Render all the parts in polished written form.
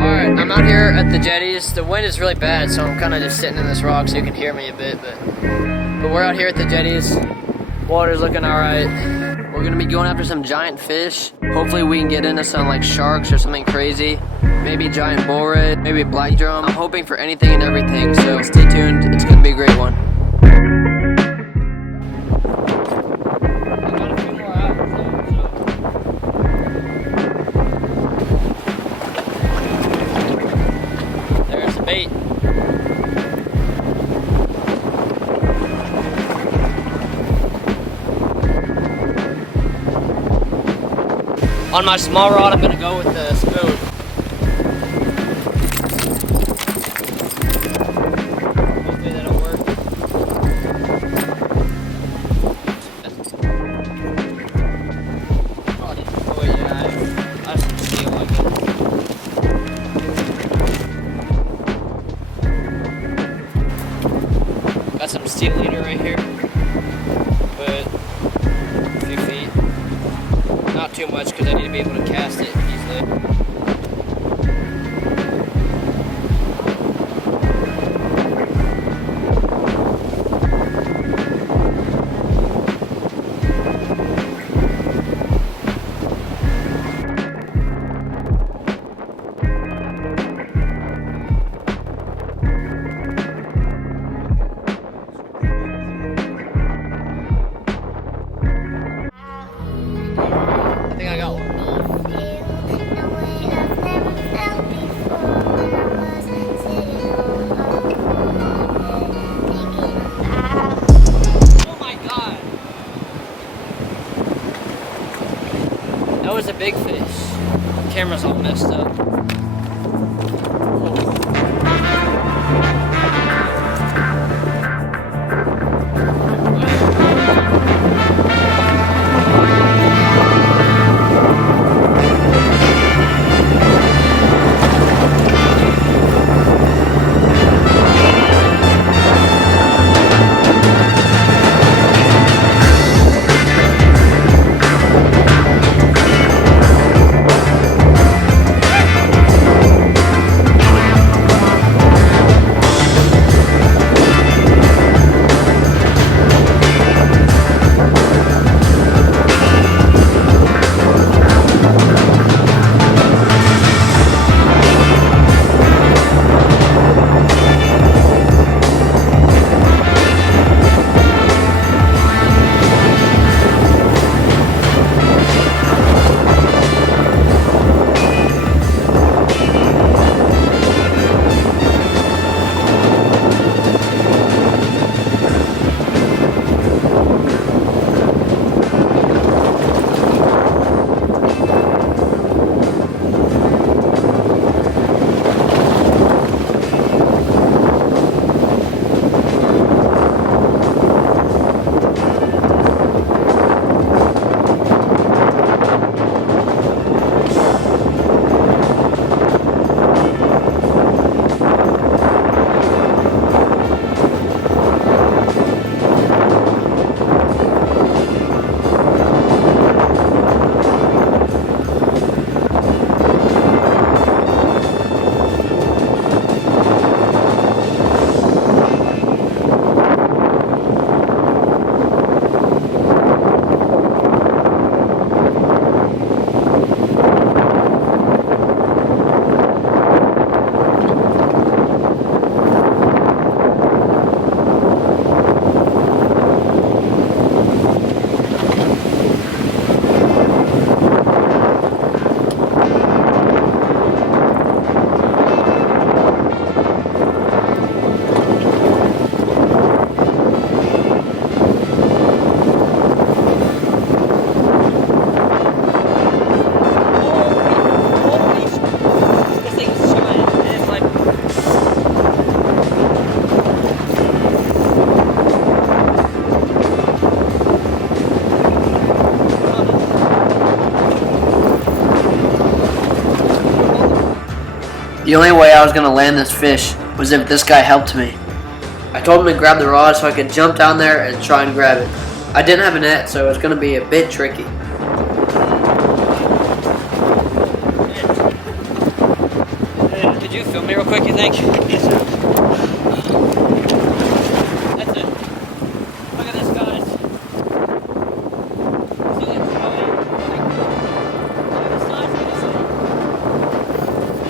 Alright, I'm out here at the jetties. The wind is really bad, so I'm kind of just sitting in this rock so you can hear me a bit, but we're out here at the jetties. Water's looking alright. We're gonna be going after some giant fish. Hopefully we can get into some like sharks or something crazy. Maybe giant bull red, maybe black drum. I'm hoping for anything and everything, so stay tuned. It's gonna be a great one. I've got a few more hours though, so. There's the bait. On my small rod, I'm gonna go with the spoon. Hopefully that'll work. Oh yeah, I feel like it. Got some steel leader right here. But a few feet. Not too much because I need to be able to cast it easily. I think I got one. Oh my god! That was a big fish. Camera's all messed up. The only way I was going to land this fish was if this guy helped me. I told him to grab the rod so I could jump down there and try and grab it. I didn't have a net, so it was going to be a bit tricky. Could you film me real quick, you think? Yes, sir. That's it. Look at this, guys. See that trolley? Look at the size of this thing.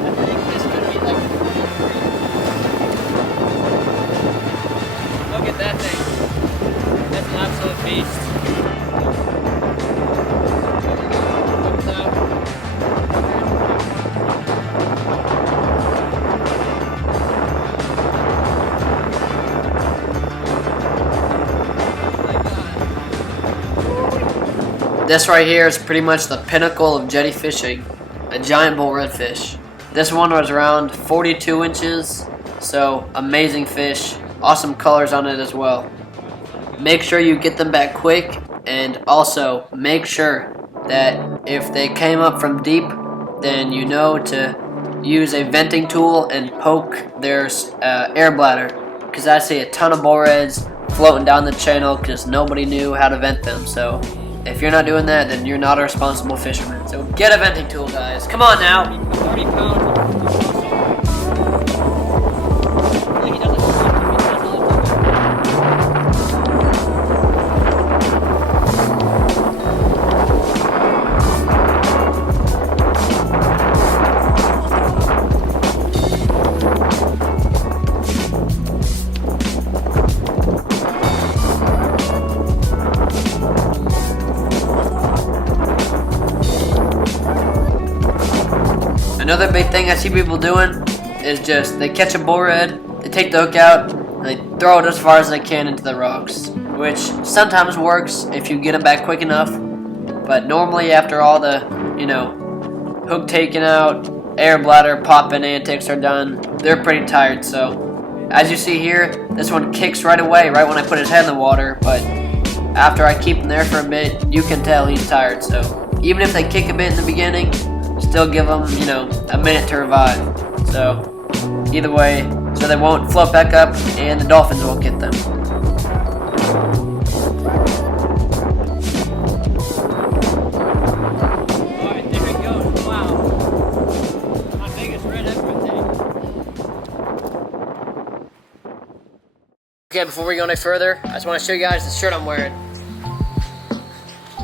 I think this could be like 43. Look at that thing. That's an absolute beast. Comes out. This right here is pretty much the pinnacle of jetty fishing, a giant bull redfish. This one was around 42 inches, so amazing fish, awesome colors on it as well. Make sure you get them back quick, and also make sure that if they came up from deep, then you know to use a venting tool and poke their air bladder, because I see a ton of bull reds floating down the channel because nobody knew how to vent them. So if you're not doing that, then you're not a responsible fisherman. So get a venting tool, guys. Come on now. 30 pounds. Another big thing I see people doing is just they catch a bull red, they take the hook out, and they throw it as far as they can into the rocks, which sometimes works if you get them back quick enough, but normally after all the, hook taken out, air bladder popping antics are done, they're pretty tired. So as you see here, this one kicks right away right when I put his head in the water, but after I keep him there for a bit, you can tell he's tired. So even if they kick a bit in the beginning, still give them, a minute to revive. So either way, so they won't float back up and the dolphins won't get them. Alright, there it goes. Wow. My biggest red ever, I think. Okay, before we go any further, I just want to show you guys the shirt I'm wearing.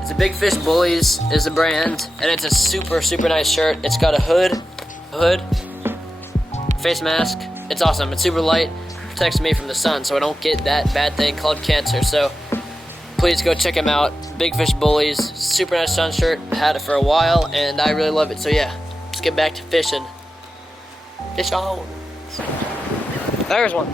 It's a Big Fish Bullies is the brand, and it's a super nice shirt. It's got a hood, face mask. It's awesome. It's super light, protects me from the sun, so I don't get that bad thing called cancer. So please go check them out. Big Fish Bullies, super nice sun shirt. Had it for a while, and I really love it. So yeah, let's get back to fishing. Fish on. There's one.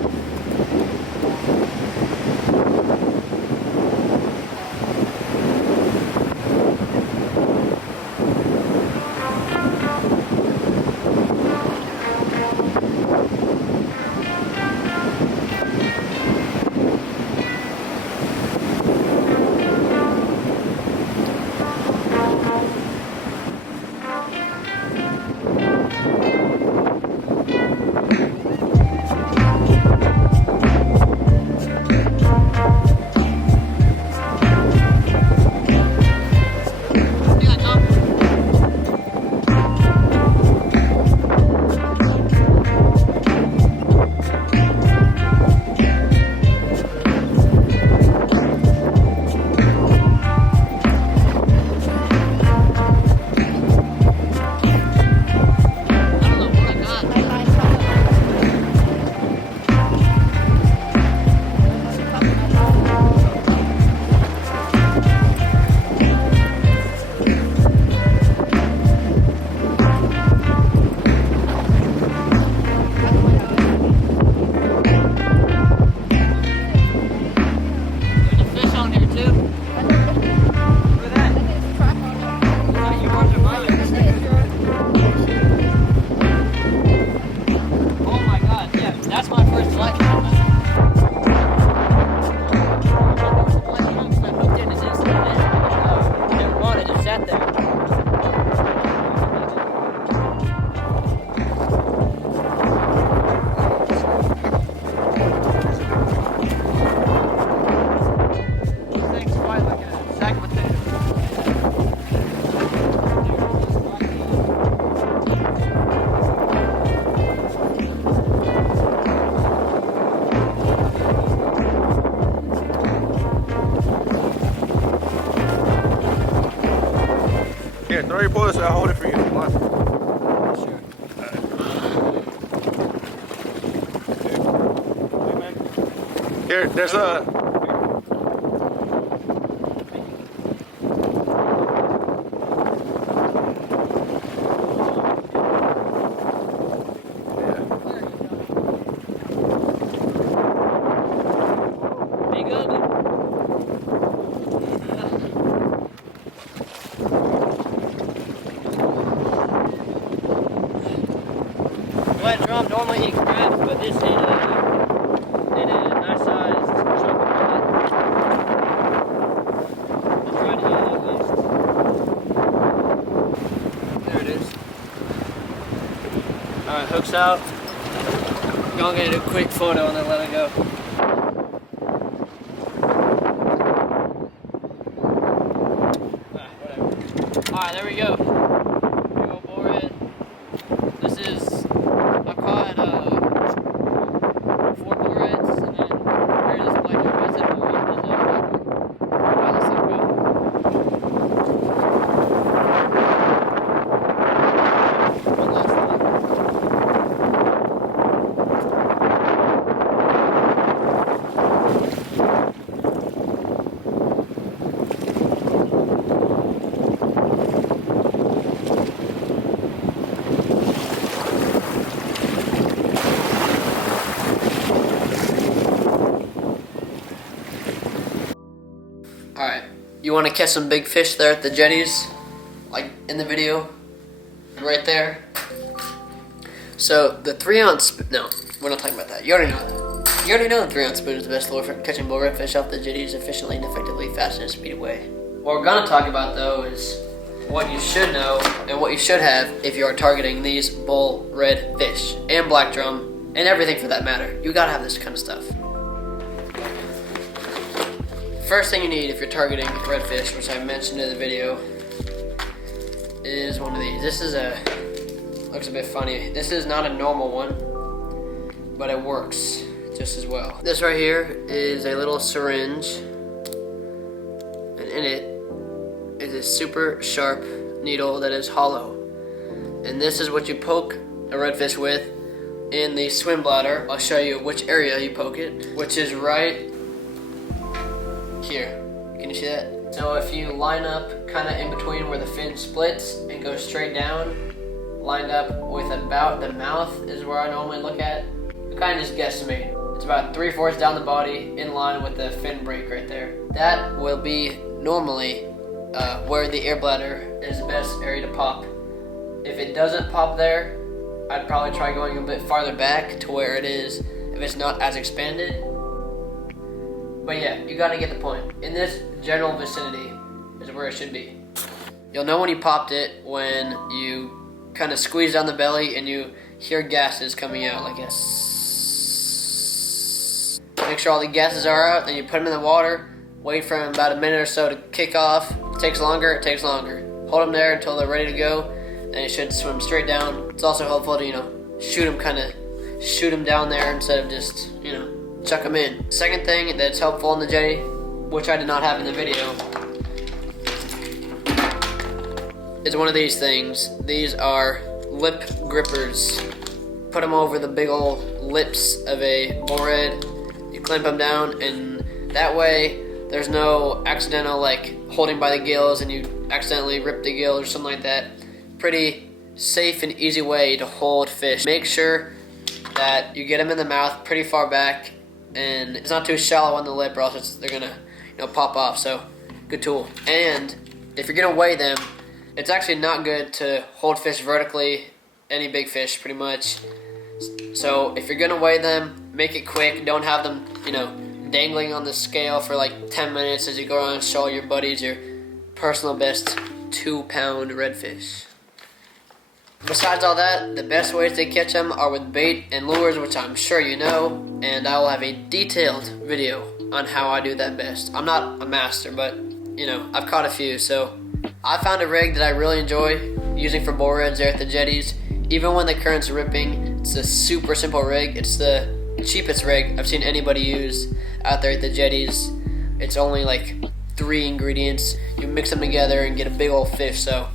already pulled this out. I'll hold it for you. Come on. Sure. Here, there's a. Wet drum normally eat crabs, but this hit a nice sized chunk of bullet. I'll try to eat it at least. There it is. Alright, hooks out. Gonna get a quick photo and then let it go. Alright, there we go. Big old boarhead. This is, I caught 4 boarheads, and then here's this black drum. I said boarhead, this is a black one. Alright, let's let it go. One last thing. Alright, you want to catch some big fish there at the jetties, like in the video, right there. So the 3-ounce, no, we're not talking about that. You already know that. You already know the 3-ounce spoon is the best lure for catching bull redfish off the jetties efficiently and effectively, fast and speedy way. What we're gonna talk about though is what you should know and what you should have if you are targeting these bull red fish and black drum and everything for that matter. You gotta have this kind of stuff. First thing you need if you're targeting redfish, which I mentioned in the video, is one of these. This is looks a bit funny. This is not a normal one, but it works just as well. This right here is a little syringe, and in it is a super sharp needle that is hollow. And this is what you poke a redfish with in the swim bladder. I'll show you which area you poke it, which is right here. Can you see that? So if you line up kind of in between where the fin splits and go straight down, lined up with about the mouth is where I normally look at. I kind of just guesstimate. It's about 3/4 down the body in line with the fin break right there. That will be normally where the air bladder is the best area to pop. If it doesn't pop there, I'd probably try going a bit farther back to where it is if it's not as expanded. But yeah, you gotta get the point. In this general vicinity is where it should be. You'll know when you popped it when you kind of squeeze down the belly and you hear gases coming out like this. Make sure all the gases are out, then you put them in the water, wait for them about a minute or so to kick off. If it takes longer, it takes longer. Hold them there until they're ready to go, then you should swim straight down. It's also helpful to, shoot them down there instead of just, chuck them in. Second thing that's helpful in the jetty, which I did not have in the video, is one of these things. These are lip grippers. Put them over the big old lips of a bull red. You clamp them down, and that way there's no accidental holding by the gills and you accidentally rip the gills or something like that. Pretty safe and easy way to hold fish. Make sure that you get them in the mouth pretty far back, and it's not too shallow on the lip, or else they're gonna pop off. So good tool. And if you're gonna weigh them, it's actually not good to hold fish vertically, any big fish pretty much. So if you're gonna weigh them, make it quick. Don't have them dangling on the scale for 10 minutes as you go around and show all your buddies your personal best 2-pound redfish. Besides all that, the best ways to catch them are with bait and lures, which I'm sure you know, and I will have a detailed video on how I do that best. I'm not a master, but I've caught a few. So I found a rig that I really enjoy using for bull reds there at the jetties. Even when the current's ripping, it's a super simple rig. It's the cheapest rig I've seen anybody use out there at the jetties. It's only 3 ingredients. You mix them together and get a big old fish. So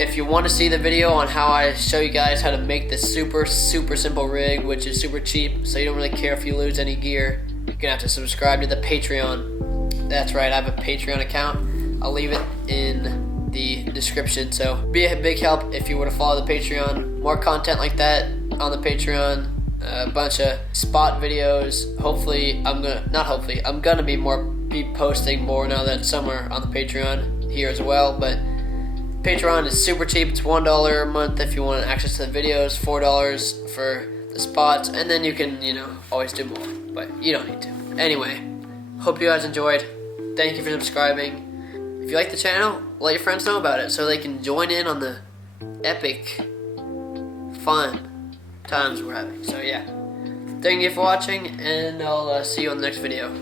if you want to see the video on how I show you guys how to make this super simple rig, which is super cheap, so you don't really care if you lose any gear, you're gonna have to subscribe to the Patreon. That's right, I have a Patreon account. I'll leave it in the description, so be a big help if you were to follow the Patreon. More content like that on the Patreon, a bunch of spot videos. Hopefully, I'm gonna be posting more now that it's summer on the Patreon here as well. But Patreon is super cheap. It's $1 a month if you want access to the videos, $4 for the spots, and then you can, always do more, but you don't need to. Anyway, hope you guys enjoyed. Thank you for subscribing. If you like the channel, let your friends know about it so they can join in on the epic, fun times we're having. So yeah, thank you for watching, and I'll see you on the next video.